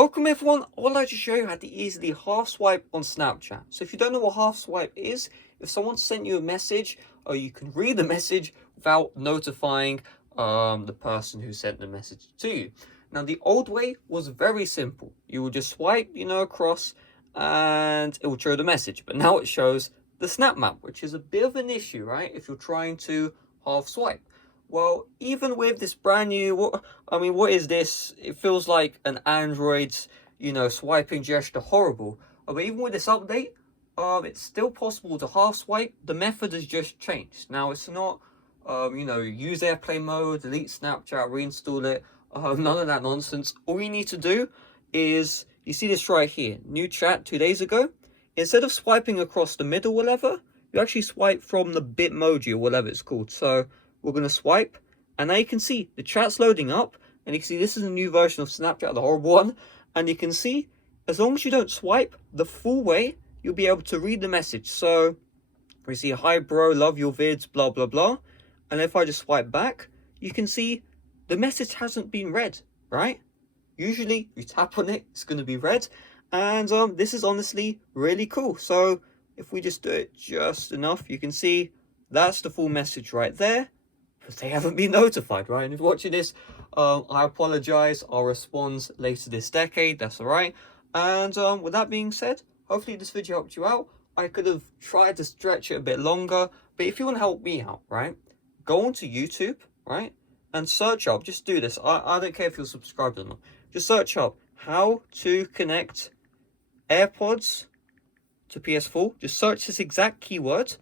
Welcome everyone, I would like to show you how to easily half swipe on Snapchat. So if you don't know what half swipe is, if someone sent you a message, you can read the message without notifying the person who sent the message to you. Now the old way was very simple. You would just swipe, across and it will show the message. But now it shows the snap map, which is a bit of an issue, right? If you're trying to half swipe. Well, even with this brand new, what is this? It feels like an Android's, swiping gesture horrible. But even with this update, it's still possible to half swipe. The method has just changed. Now, it's not, use airplane mode, delete Snapchat, reinstall it. None of that nonsense. All you need to do is, you see this right here, new chat 2 days ago. Instead of swiping across the middle, whatever, you actually swipe from the Bitmoji or whatever it's called. So we're going to swipe, and now you can see the chat's loading up, and you can see this is a new version of Snapchat, the horrible one, and you can see as long as you don't swipe the full way, you'll be able to read the message. So we see, hi bro, love your vids, blah blah blah, and if I just swipe back, you can see the message hasn't been read, right? Usually you tap on it, it's going to be read, and this is honestly really cool. So if we just do it just enough, you can see that's the full message right there. Because they haven't been notified, right? And if you're watching this, I apologize. I'll respond later this decade. That's all right. And with that being said, hopefully this video helped you out. I could have tried to stretch it a bit longer, but if you want to help me out, right, go onto YouTube, right, and search up. Just do this. I don't care if you're subscribed or not. Just search up how to connect AirPods to PS4. Just search this exact keyword,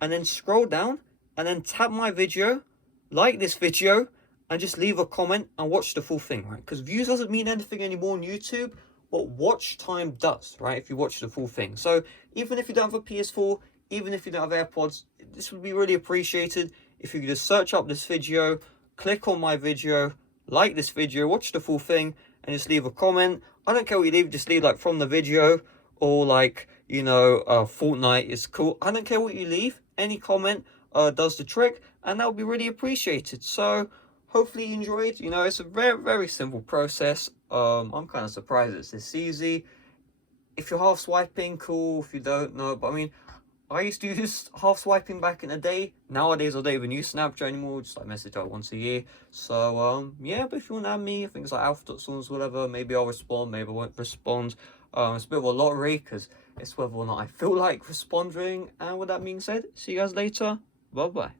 and then scroll down, and then tap my video. Like this video and just leave a comment and watch the full thing, right? Because views doesn't mean anything anymore on YouTube, but watch time does, right? If you watch the full thing. So even if you don't have a PS4, even if you don't have AirPods, this would be really appreciated if you could just search up this video, click on my video, like this video, watch the full thing, and just leave a comment. I don't care what you leave, just leave like from the video, or like, Fortnite is cool. I don't care what you leave, any comment does the trick, and that would be really appreciated. So hopefully you enjoyed. It's a very, very simple process. I'm kind of surprised it's this easy. If you're half swiping, cool. If you don't know, but I used to use half swiping back in the day. Nowadays I don't even use Snapchat anymore, just like message out once a year. So yeah, but if you want to add me, things like alpha.songs, whatever, maybe I'll respond, maybe I won't respond. It's a bit of a lottery because it's whether or not I feel like responding. And with that being said, see you guys later. Bye bye.